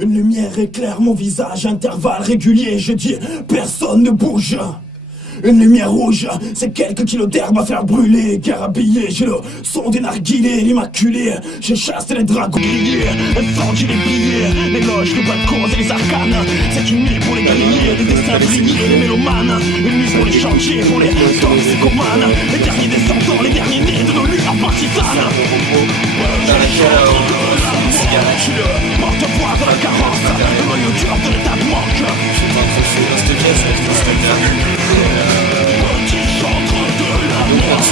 Une lumière éclaire mon visage, intervalle régulier, je dis personne ne bouge. Une lumière rouge, c'est quelques kilos d'herbe à faire brûler. Car habillé, j'ai le son des narguilés, l'immaculé. Je chasse les dragons grillés, incendies les billets, les loges, les balcons et les arcanes. C'est une nuit pour les guerriers, les destins brillés, les mélomanes. Une nuit pour les chantiers, pour les toxicomanes. Les derniers descendants, les derniers nés de nos lueurs partisanes. Je suis le porte-voix de la carence, le noyau dur de l'état de manque. Petit chantre de la mort,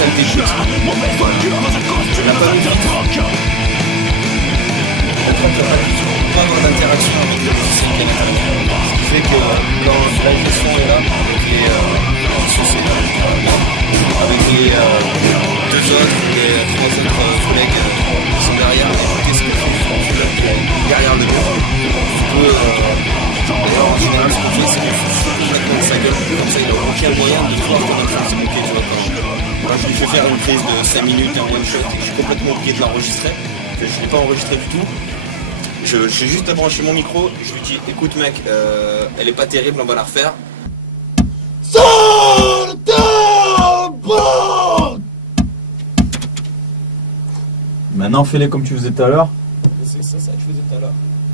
mauvaise voiture dans un costume d'interroque. On peut pas avoir d'interaction avec le musicien qui est à l'intérieur. Ce qui fait que quand la gestion est là, avec les deux autres, les trois autres collègues qui sont derrière, écouter ce que derrière le bureau. D'ailleurs, en général, ce qu'on fait, c'est qu'on complètement de sa gueule, comme ça il n'a aucun moyen de voir qu'on est en train de se moquer, tu vois. Quand je lui fais faire une prise de 5 minutes en one shot et que je suis complètement oublié de l'enregistrer, que je ne l'ai pas enregistré du tout, j'ai juste à brancher mon micro, je lui dis écoute mec, elle est pas terrible, on va la refaire. Maintenant fais-les comme tu faisais tout à l'heure. C'est ça que je faisais tout à l'heure.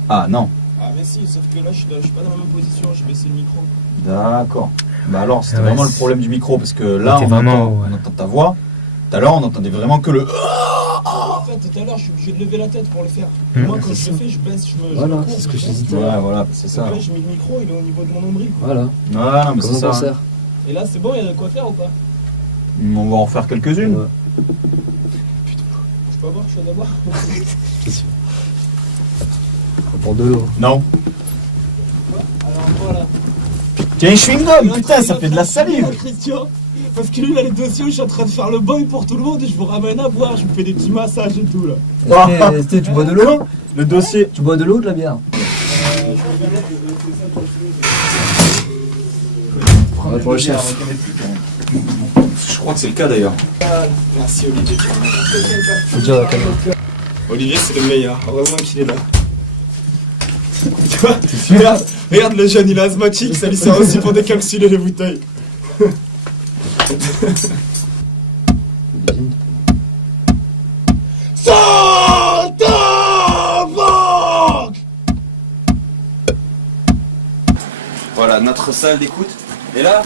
Ah non. Ah mais si, sauf que là je suis pas dans la même position, j'ai baissé le micro. D'accord. Bah alors c'était Ah ouais, vraiment le c'est- problème du micro parce que là T'es on vraiment, entend, ouais. on entend ta voix. Tout à l'heure on entendait vraiment que le. En fait tout à l'heure je suis obligé de lever la tête pour le faire. Moi quand je le fais, je baisse, je me Voilà, cours, c'est ce je que je baisse. disais tout à l'heure. Ouais voilà c'est ça. Donc là j'ai mis le micro, il est au niveau de mon nombril quoi. Voilà, Ouais non mais comme c'est un ça. concert. Et là c'est bon, il y a de quoi faire ou pas? On va en refaire quelques-unes. Ouais. Je peux avoir chose à boire? C'est sûr. Pour de l'eau. Non. Alors voilà. Tiens, chewing-gum, putain, ça fait de la salive. Christian, parce que lui, il a les dossiers où je suis en train de faire le boy pour tout le monde et je vous ramène à boire, je vous fais des petits massages et tout là. Tu bois de l'eau? Le dossier. Tu bois de l'eau ou de la bière? Ouais, pour le chef. Je crois que c'est le cas d'ailleurs. Merci Olivier. Faut dire la caméra. Olivier, c'est le meilleur, heureusement qu'il est là. Regarde le jeune, il est asthmatique, ça lui sert aussi pour décapsuler les bouteilles. Voilà, notre salle d'écoute. Et là,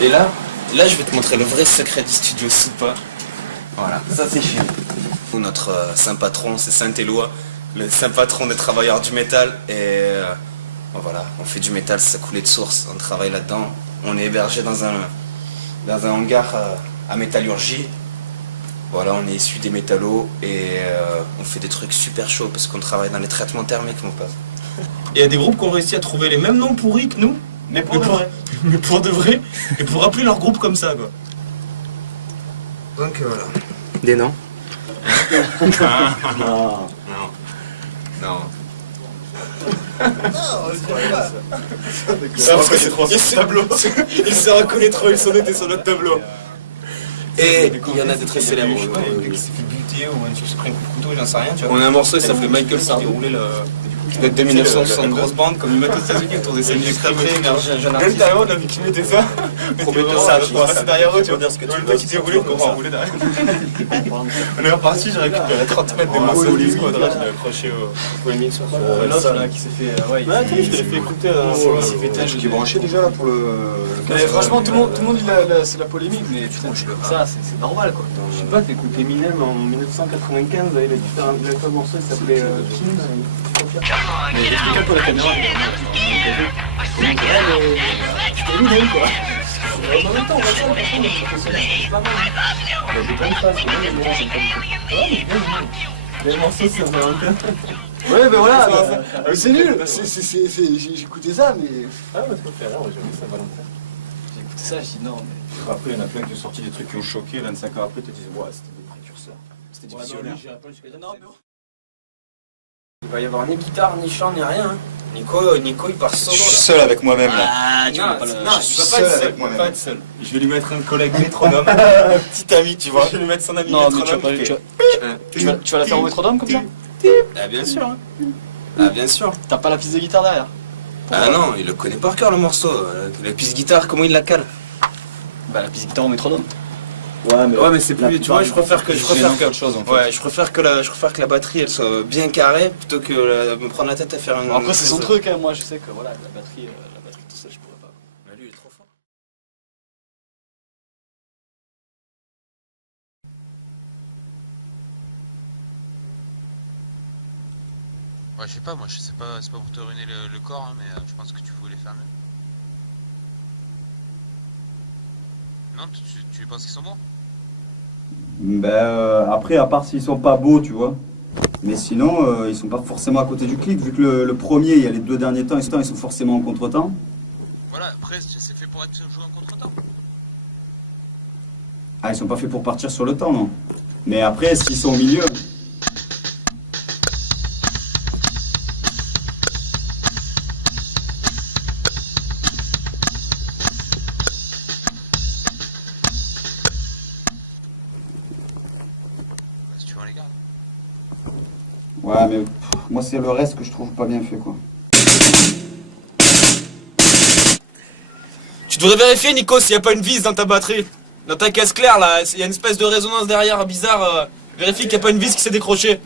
je vais te montrer le vrai secret du studio Soupa. Voilà, ça c'est chez nous. Notre saint patron, c'est Saint-Éloi, le saint patron des travailleurs du métal. Et voilà, on fait du métal, ça coulait de source, on travaille là-dedans. On est hébergé dans un hangar à métallurgie. Voilà, on est issu des métallos et on fait des trucs super chauds parce qu'on travaille dans les traitements thermiques, mon pote. Il y a des groupes qui ont réussi à trouver les mêmes noms pourris que nous, mais pour de vrai, et pour appeler leur groupe comme ça, quoi. Donc voilà. Des noms. Non. Il s'est reconnaître, il s'en était sur notre tableau. Et il y en a des très célèbres. Qui s'est fait buter ou un type se prend un coup de couteau, j'en sais rien. Tu vois. On a un morceau, il s'appelait Michael Sardo. Qui date de 1960. Une grosse bande comme ils mettent aux États-Unis autour des scènes extrêmes. Même derrière, on a vu qu'ils mettaient ça. C'est derrière eux, tu vois. Ce que tu veux, qui déroulait, on va rouler derrière. On est reparti, j'ai récupéré 30 mètres des morceaux du squadron. Je l'ai accroché au polémique sur l'autre là qui s'est fait. Ouais, je te l'ai fait écouter. Il s'est fait tâche. Qui est branché déjà là pour le. Franchement, tout le monde dit c'est la polémique, mais putain, ça c'est normal quoi. Je sais pas, t'écoutes Eminem en 1995, il a fait un morceau qui s'appelait Kim. Mais j'explique un peu la caméra. C'était Eminem quoi. En même temps, on va faire c'est pas mal. Il y a des bonnes phrases, les morceaux c'est Valentin. Ouais, mais voilà, mais c'est nul. J'ai écouté ça, mais. Ah, mais faut faire, j'ai vu ça Valentin. J'ai écouté ça, j'ai dit non, mais. Après, il y en a plein qui ont sorti des trucs qui ont choqué. 25 ans après, tu te dis, ouais, c'était des précurseurs. C'était du visionnaire. Il va y avoir ni guitare, ni chant, ni rien. Nico il part solo. Je suis seul avec moi-même là. Ah, tu peux pas le. Non, je suis tu peux seul pas être seul. avec moi-même. Pas être seul. Je vais lui mettre un collègue métronome. Un petit ami, tu vois. Je vais lui mettre son ami Non, mais métronome. tu vas la faire au métronome comme ça? Ah, bien sûr. Hein. Ah bien sûr. T'as pas la piste de guitare derrière? Ah non, il le connaît par cœur le morceau. La piste guitare, comment il la cale? Bah la piste guitare au métronome. Ouais mais c'est plus, tu vois, je préfère que autre chose en fait. Ouais, je préfère que la batterie elle soit bien carrée plutôt que me prendre la tête à faire une. Bon, après c'est son truc, hein. Moi je sais que voilà, la batterie tout seul je pourrais pas. Mais lui il est trop fort. Ouais, je sais pas, moi, c'est pas pour te ruiner le corps, hein, mais je pense que tu pouvais les faire mieux. Non, tu penses qu'ils sont bons? Ben, après, à part s'ils sont pas beaux, tu vois. Mais sinon, ils sont pas forcément à côté du clic, vu que le premier, il y a les 2 derniers temps, ils sont forcément en contre-temps. Voilà, après, c'est fait pour être joué en contre-temps. Ah, ils sont pas faits pour partir sur le temps, non. Mais après, s'ils sont au milieu... Si tu veux, on les garde. Ouais, mais moi, c'est le reste que je trouve pas bien fait, quoi. Tu devrais vérifier Nico s'il n'y a pas une vis dans ta batterie. Dans ta caisse claire là, il y a une espèce de résonance derrière bizarre. Vérifie qu'il n'y a pas une vis qui s'est décrochée.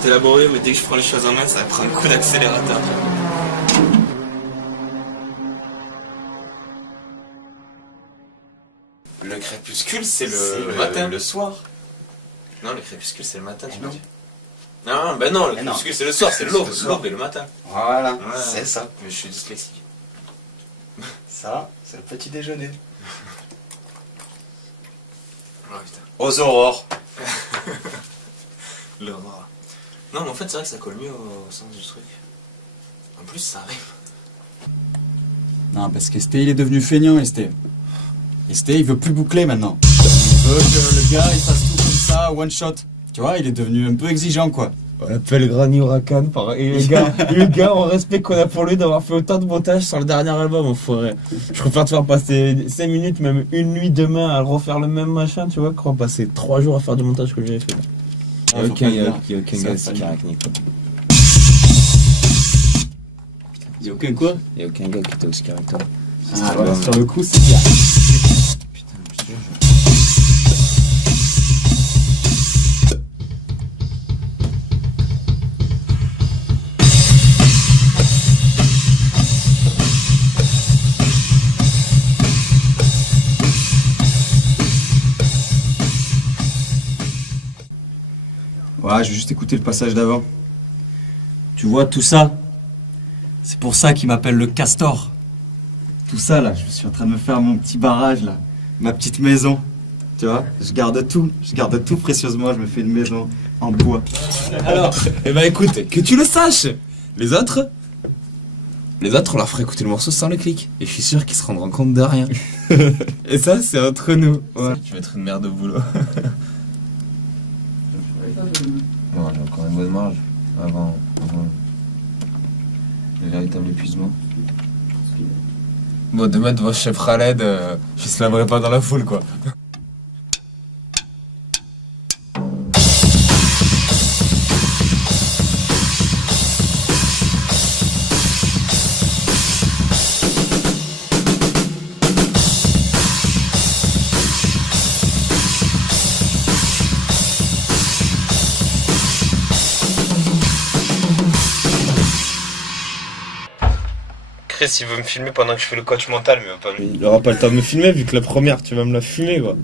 C'est laborieux, mais dès que je prends les choses en main, ça prend un coup d'accélérateur. Le crépuscule, c'est le matin. Le soir. Non, le crépuscule, c'est le matin, tu m'as dit. Non, ben non, le crépuscule, c'est le soir, c'est l'aube et le matin. Voilà, Ouais, c'est ça. Mais je suis dyslexique. Ça, c'est le petit déjeuner. Oh putain. Aux aurores. L'aurore. Non, mais en fait, c'est vrai que ça colle mieux au sens du truc. En plus, ça arrive. Non, parce qu'Esté, il est devenu feignant, Esté. Esté, il veut plus boucler maintenant. Il veut que le gars, il fasse tout comme ça, one shot. Tu vois, il est devenu un peu exigeant, quoi. On appelle Granny Huracan et le gars, on respecte qu'on a pour lui d'avoir fait autant de montage sur le dernier album, enfoiré. Je préfère te faire passer 5 minutes, même une nuit demain à refaire le même machin, tu vois, qu'on passer 3 jours à faire du montage que j'avais fait. Il n'y a aucun gars qui arachnique, quoi. Il y a aucun quoi? Il n'y a aucun gars qui était aussi carré que toi. Ah, ouais, sur le coup, c'est bien. Putain, je te jure. Ouais, je vais juste écouter le passage d'avant. Tu vois, tout ça, c'est pour ça qu'il m'appelle le castor. Tout ça, là, je suis en train de me faire mon petit barrage, là. Ma petite maison. Tu vois, je garde tout précieusement. Je me fais une maison en bois. Alors, eh ben écoute, que tu le saches, les autres, on leur fera écouter le morceau sans le clic. Et je suis sûr qu'ils se rendront compte de rien. Et ça, c'est entre nous. Ouais. Tu vas être une merde au boulot. Non, j'ai encore une bonne marge avant le véritable épuisement. Bon, demain devant chef Khaled, je se laverai pas dans la foule quoi. Chris, il veut me filmer pendant que je fais le coach mental, mais pas lui. Il aura pas le temps de me filmer vu que la première tu vas me la fumer quoi.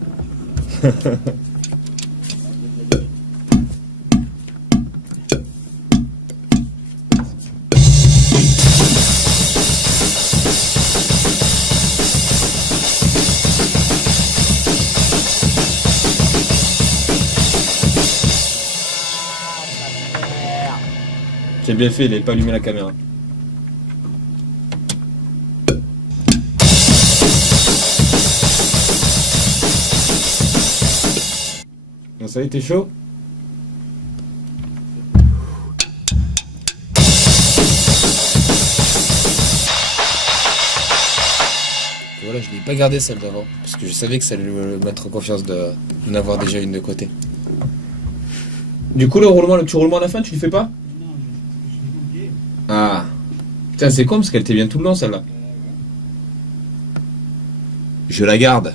J'ai bien fait, il n'avait pas allumé la caméra. Bon, ça y est, t'es chaud? Voilà, je l'ai pas gardé celle d'avant, parce que je savais que ça allait me mettre en confiance d'en avoir déjà une de côté. Du coup, le petit roulement à la fin, tu le fais pas? Non, je l'ai oublié. Ah. Putain, c'est con, parce qu'elle était bien tout le long, celle-là. Je la garde.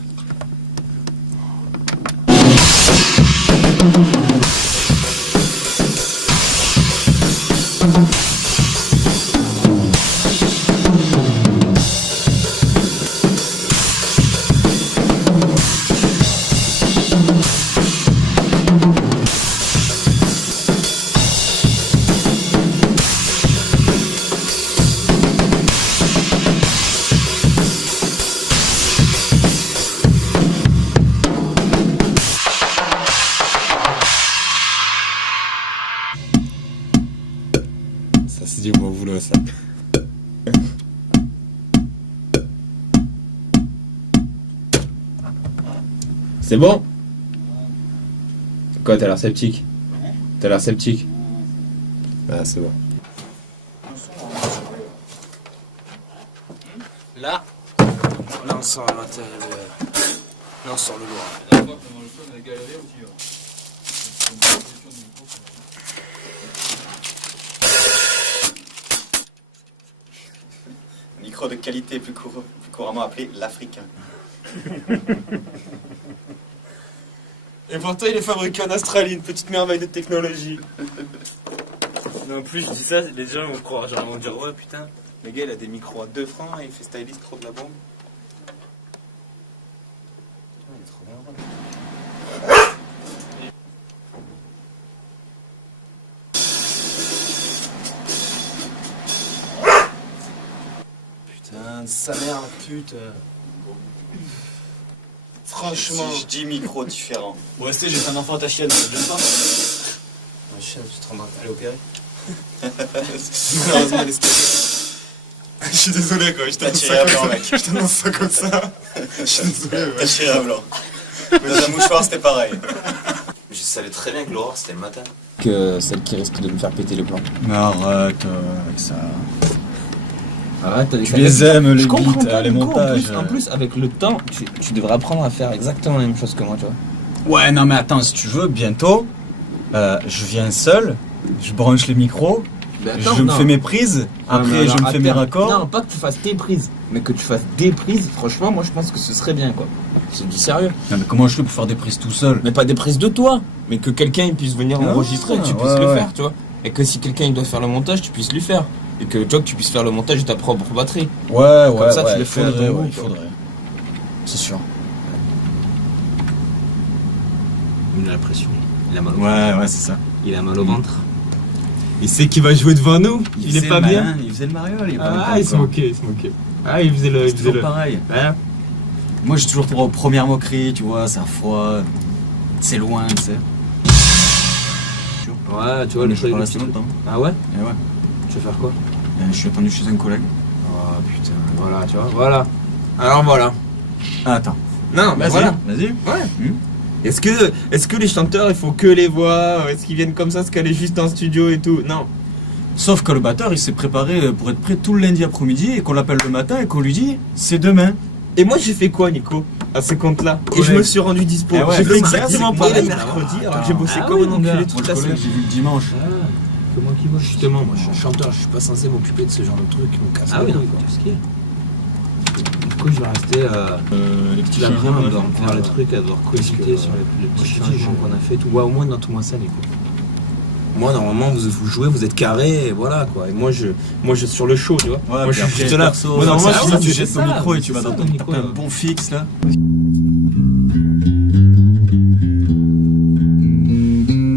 Ça, c'est du bon boulot, ça. C'est bon? Quoi, t'as l'air sceptique? T'as l'air sceptique? Ah, c'est bon. Là on sort le matériel. Là on sort le lourd. Micro de qualité, plus couramment appelé l'africain. Et pourtant, il est fabriqué en Australie, une petite merveille de technologie. Mais en plus, je dis ça, les gens vont croire, genre, ils vont dire, ouais, putain, le gars, il a des micros à 2 francs et il fait styliste trop de la bombe. Il est trop bien. Putain, sa mère, pute. Franchement. Si je dis micro différent. Bon, restez, j'ai fait un enfant à ta chienne, ça te gêne pas? Ma chienne, tu te rends compte, elle est opérée. Malheureusement, elle est stoppée. Je suis désolé, quoi, je T'as tiré à blanc, mec. Je t'annonce ça comme ça. Je suis désolé, T'as tiré à blanc. Dans un mouchoir, c'était pareil. Je savais très bien que l'aurore, c'était le matin. Que celle qui risque de me faire péter les plans. Mais arrête avec ça. Arrête, Tu les aimes, les Je comprends beats, pas, les Nico, montages. En plus, avec le temps, tu devrais apprendre à faire exactement la même chose que moi, tu vois. Ouais, non mais attends, si tu veux, bientôt, je viens seul, je branche les micros, je me fais mes prises, après je me fais mes raccords. Non, pas que tu fasses tes prises, mais que tu fasses des prises. Franchement, moi je pense que ce serait bien, quoi. C'est du sérieux. Non mais comment je fais pour faire des prises tout seul? Mais pas des prises de toi, mais que quelqu'un il puisse venir enregistrer et que tu puisses le faire, tu vois. Et que si quelqu'un il doit faire le montage, tu puisses lui faire. Et que tu vois, que tu puisses faire le montage de ta propre batterie. Ouais, Comme ça, tu ouais, les fais de ton goût, il faudrait. C'est sûr. Il a la pression. Il a mal au Ouais, c'est ça. Il a mal au ventre. Il sait qu'il va jouer devant nous. Il est pas bien. Il faisait le mariole. Ah, il se moquait, il se moquait. Ah, il faisait le. C'est toujours pareil. Ouais. Moi j'ai toujours droit aux premières moqueries, tu vois, ça froid, c'est loin, tu sais. Ouais, tu vois, le je vais pas truc. rester longtemps. Ah ouais? Et ouais. Tu veux faire quoi? Je suis attendu chez un collègue. Oh putain, voilà, tu vois, voilà. Alors voilà. Ah, attends. Non, mais voilà. Vas-y. Ouais. Est-ce que les chanteurs, il faut que les voix? Est-ce qu'ils viennent comme ça, se caler juste en studio et tout? Non. Sauf que le batteur il s'est préparé pour être prêt tout le lundi après-midi et qu'on l'appelle le matin et qu'on lui dit c'est demain. Et moi j'ai fait quoi, Nico, à ce compte-là? Et je me suis rendu dispo. Eh ouais, J'ai fait le exactement mardi, pareil c'est mercredi, alors que Attends. j'ai bossé Ah comme oui, un mon gars. enculé Moi, toute le la collègue, semaine. j'ai vu le dimanche. C'est moi qui bosse. Justement, moi je suis un chanteur, je suis pas censé m'occuper de ce genre de trucs qui me cassent les couilles, quoi. Du coup, je vais rester Les petits l'après-midi à devoir chiens, faire les trucs, à devoir cogiter sur les petits changements qu'on a fait, tout. Ouais, au moins dans tout moi ça, Nico. Moi, normalement, vous jouez, vous êtes carré, et voilà, quoi. Et moi, je suis sur le show, tu vois. Ouais, moi, je suis juste là. Moi, normalement, c'est je ça, tu c'est jettes ça, ton micro et c'est tu vas ça, dans ton Nico. taper un bon fixe là.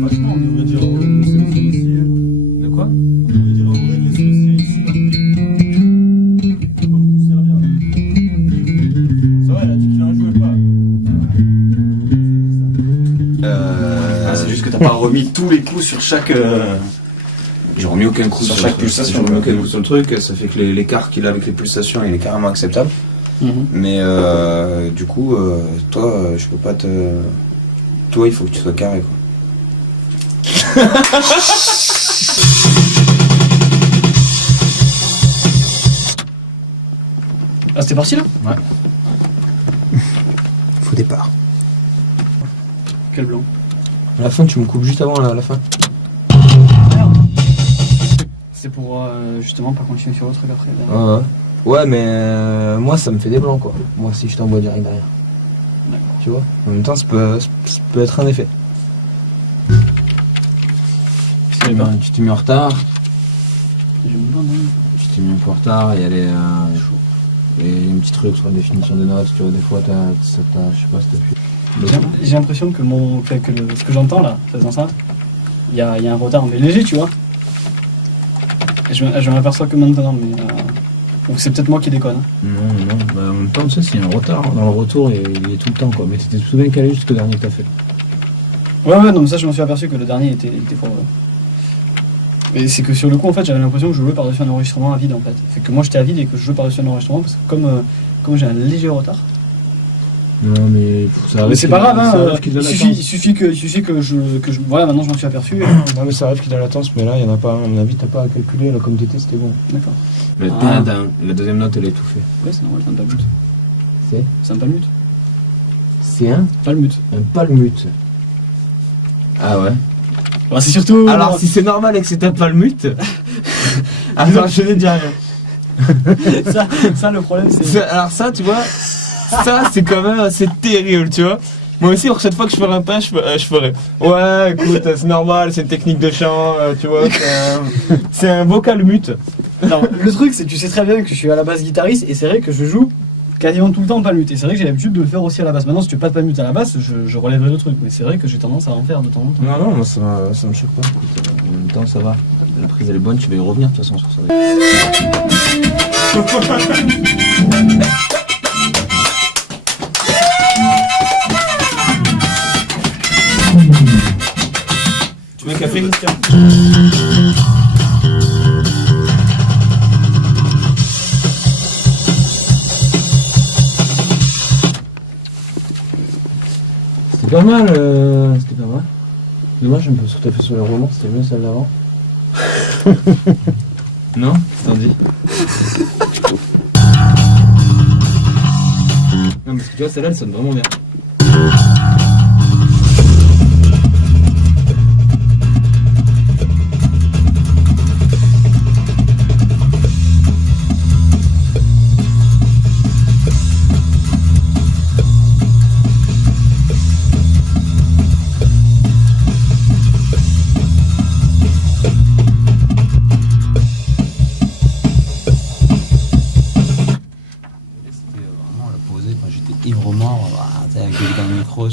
Franchement, on devrait dire au ici. De quoi? On devrait dire au ici. Ça va, elle a dit qu'il en jouait pas. C'est juste que t'as pas remis tous les coups sur chaque J'ai remis aucun coup Sur chaque le truc. pulsation, J'ai remis quoi. aucun coup sur le truc, ça fait que l'écart qu'il a avec les pulsations, il est carrément acceptable. Mais du coup, toi, je peux pas te... Toi, il faut que tu sois carré, quoi. Ah, c'était parti là? Faux départ. Quel blanc? À la fin, tu me coupes juste avant la fin. C'est pour justement pas continuer sur le truc après. Ouais, ouais. Ouais, mais moi, ça me fait des blancs, quoi. Moi, si je t'envoie direct derrière. Tu vois? En même temps, ça peut être un effet. Tu t'es mis en retard. Tu t'es mis un peu en retard et il y a un petit truc sur la définition des notes. Tu vois, des fois, je sais pas si t'as pu. J'ai l'impression que ce que j'entends là, ces enceintes, il y a un retard, mais léger, tu vois. Et je m'aperçois que maintenant, mais donc c'est peut-être moi qui déconne. Hein. Non, bah, en même temps, tu sais, s'il y a un retard dans le retour, il est tout le temps, quoi. Mais t'étais tout bien calé jusqu'au dernier que t'as fait. Ouais, non, mais ça, je me suis aperçu que le dernier était pour. Mais c'est que sur le coup, en fait, j'avais l'impression que je jouais par-dessus un enregistrement à vide, en fait. C'est que moi, j'étais à vide et que je jouais par-dessus un enregistrement parce que comme j'ai un léger retard. Non, mais ça arrive. Mais c'est pas grave, hein. Il suffit que je. Voilà, maintenant, je m'en suis aperçu. Non, mais ça arrive qu'il y a de la latence, mais là, il y en a pas. À mon avis, t'as pas à calculer. Là, comme t'étais, c'était bon. D'accord. La deuxième note, elle est étouffée. Ouais, c'est normal, c'est un palmute. C'est un palmute. C'est un palmute. Un palmute. Ah ouais. Bah, c'est surtout. Alors, si c'est normal et que c'est un palmute. Alors, je n'ai dit rien. ça, le problème, c'est. Alors, ça, tu vois, ça, c'est quand même assez terrible, tu vois. Moi aussi, pour chaque fois que je ferai un pain, je ferai. Ouais, écoute, c'est normal, c'est une technique de chant, tu vois, c'est un vocal mute. Non, le truc, c'est que tu sais très bien que je suis à la base guitariste et c'est vrai que je joue quasiment tout le temps en palmute. Et c'est vrai que j'ai l'habitude de le faire aussi à la basse. Maintenant, si tu fais pas de palmute à la basse, je relèverai le truc. Mais c'est vrai que j'ai tendance à en faire de temps en temps. Non, moi ça me choque pas. Écoute, en même temps, ça va. La prise elle est bonne, tu vas y revenir de toute façon sur ça. Tu veux un café, Christian? C'était pas mal, Dommage, un peu ce que t'as fait sur les romans, c'était mieux celle d'avant. Non? T'en dis? Non, parce que tu vois, celle-là, elle sonne vraiment bien.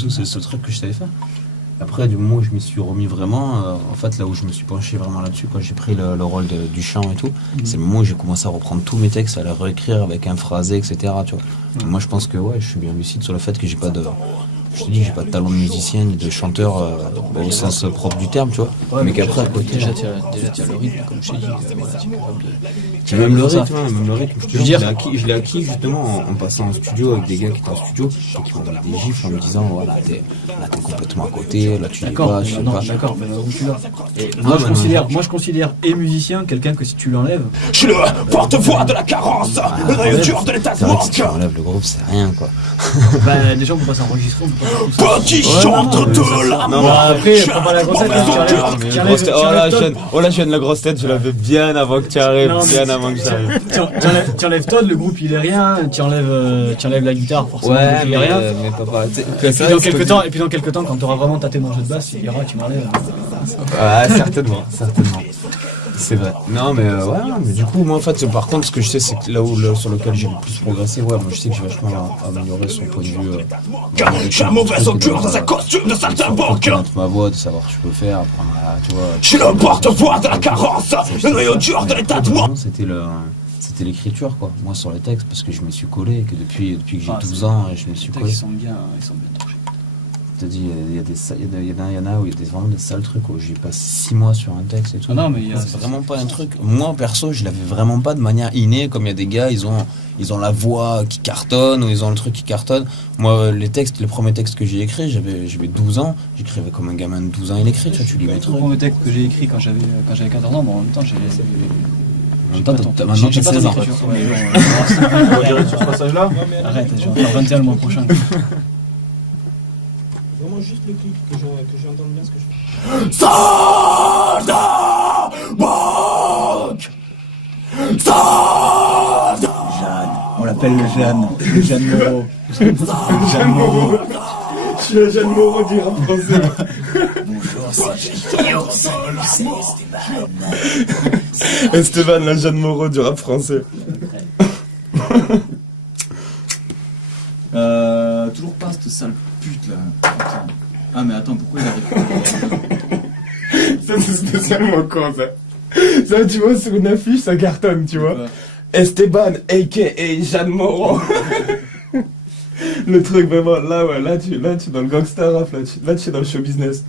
C'est le seul truc que je savais faire. Après, du moment où je m'y suis remis vraiment, en fait, là où je me suis penché vraiment là-dessus, quand j'ai pris le rôle du chant et tout, c'est le moment où j'ai commencé à reprendre tous mes textes, à les réécrire avec un phrasé, etc. Tu vois. Moi, je pense que ouais, je suis bien lucide sur le fait que j'ai pas de. Je te dis, j'ai pas de talent de musicien ni de chanteur au sens propre du terme, tu vois. Ouais, mais qu'après, à côté. Déjà, tu as le rythme, comme je t'ai dit. Tu même le rythme, je te jure, je l'ai acquis justement en passant en studio avec des gars qui étaient en studio et qui m'ont donné des gifs en me disant voilà, t'es complètement à côté, là tu dis pas, je sais pas. D'accord, mais où tu vas. Moi je considère et musicien quelqu'un que si tu l'enlèves. Je suis le porte-voix de la carence, le noyau dur de l'état de C'est vrai que si manque. tu enlèves le groupe, c'est rien quoi. Bah déjà on peut pas s'enregistrer, on peut pas. Petit chantre de la non, mort. Après, faut pas la grosse tête. Oh là, je viens de la grosse tête, je l'avais bien avant que tu arrives, bien avant que j'arrive. Tu enlèves Todd, le groupe il est rien, tu enlèves la guitare, forcément, le groupe, il est rien. mais papa, Et puis dans quelques temps, quand tu auras vraiment tâté mon jeu de basse, tu diras, tu m'enlèves. Ah, certainement. C'est vrai. Non, mais ouais, mais du coup, moi en fait, par contre, ce que je sais, c'est que là sur lequel j'ai le plus progressé, ouais, moi je sais que j'ai vachement amélioré son point de vue. J'ai un mauvais augure dans un costume de saltimbanque. De connaître ma voix, de savoir ce que je peux faire, apprendre à, tu vois. Je suis le porte-voix de la carence, le noyau dur de l'état de mort. C'était l'écriture, quoi. Moi, sur les textes, parce que je me suis collé, que depuis que j'ai 12 ans, je me suis collé. Ils sont bien touchés. Je te dis, il y en a où il y a vraiment des sales trucs où j'y passe 6 mois sur un texte et tout. Ah non, mais c'est vraiment pas un truc. Moi perso, je l'avais vraiment pas de manière innée, comme il y a des gars, ils ont la voix qui cartonne ou ils ont le truc qui cartonne. Moi, les premiers textes que j'ai écrits, j'avais 12 ans, j'écrivais comme un gamin de 12 ans il écrit, tu vois, tu lis mes trucs. Le premier texte que j'ai écrit quand j'avais 14 ans, bon, en même temps, j'ai maintenant, j'ai pas ton 16 ans. écriture. On va dire sur ce passage-là. Arrête, je vais faire 21 le mois prochain. Vraiment juste le clic, que j'entende bien ce que je fais. Soldat Banque Soldat Jeanne, on l'appelle le Jeanne. Le Jeanne Moreau. Jeanne Moreau. Je suis la Jeanne Moreau du rap français. Bonjour, c'est Esteban, la Jeanne Moreau du rap français. Toujours pas cette sale pute là. Putain. Ah mais attends, pourquoi il arrive Ça c'est spécialement con ça. Ça tu vois sur une affiche ça cartonne tu vois. Esteban aka Jeanne Moreau. Le truc vraiment là ouais là tu es dans le gangster rap là tu es dans le show business.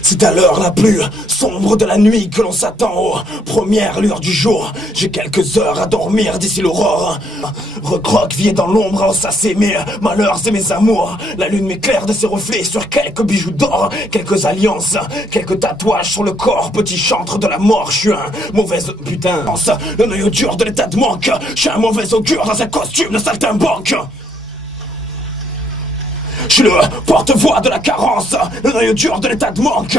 C'est à l'heure la plus sombre de la nuit que l'on s'attend aux premières lueurs du jour. J'ai quelques heures à dormir d'ici l'aurore. Recroquevillé dans l'ombre à s'asser mes malheurs et mes amours. La lune m'éclaire de ses reflets sur quelques bijoux d'or, quelques alliances, quelques tatouages sur le corps. Petit chantre de la mort, je suis un mauvais putain. Le noyau dur de l'état de manque. Je suis un mauvais augure dans un costume de saltimbanque. Je suis le porte-voix de la carence, le noyau dur de l'état de manque.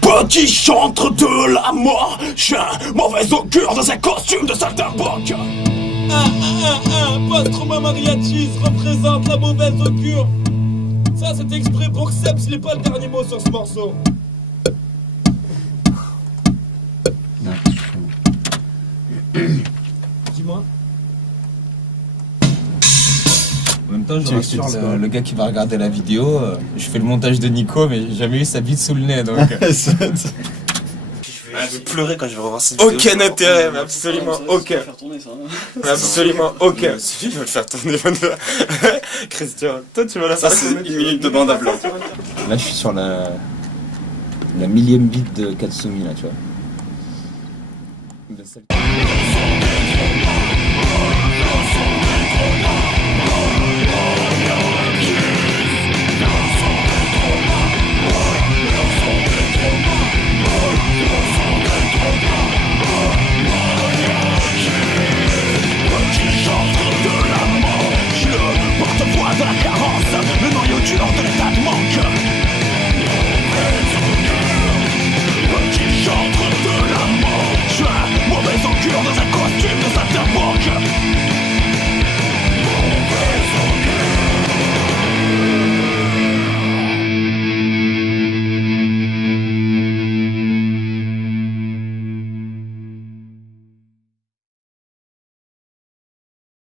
Petit chantre de la mort, je suis un mauvais augure dans un costume de saltimbanque. Post-Romain Mariachis représente la mauvaise augure. Ça c'est exprès pour que Seps n'ait pas le dernier mot sur ce morceau. Dis-moi. En même temps, je rassure le gars qui va regarder la vidéo, je fais le montage de Nico, mais j'ai jamais eu sa bite sous le nez, donc... Je vais pleurer quand je vais revoir cette vidéo. Aucun intérêt, mais absolument aucun. Absolument aucun. Si, je vais le faire tourner. Christian, toi tu vas la Ça, faire c'est tourner. une minute de bande à blanc. Là, je suis sur la millième bite de Katsumi, là, tu vois.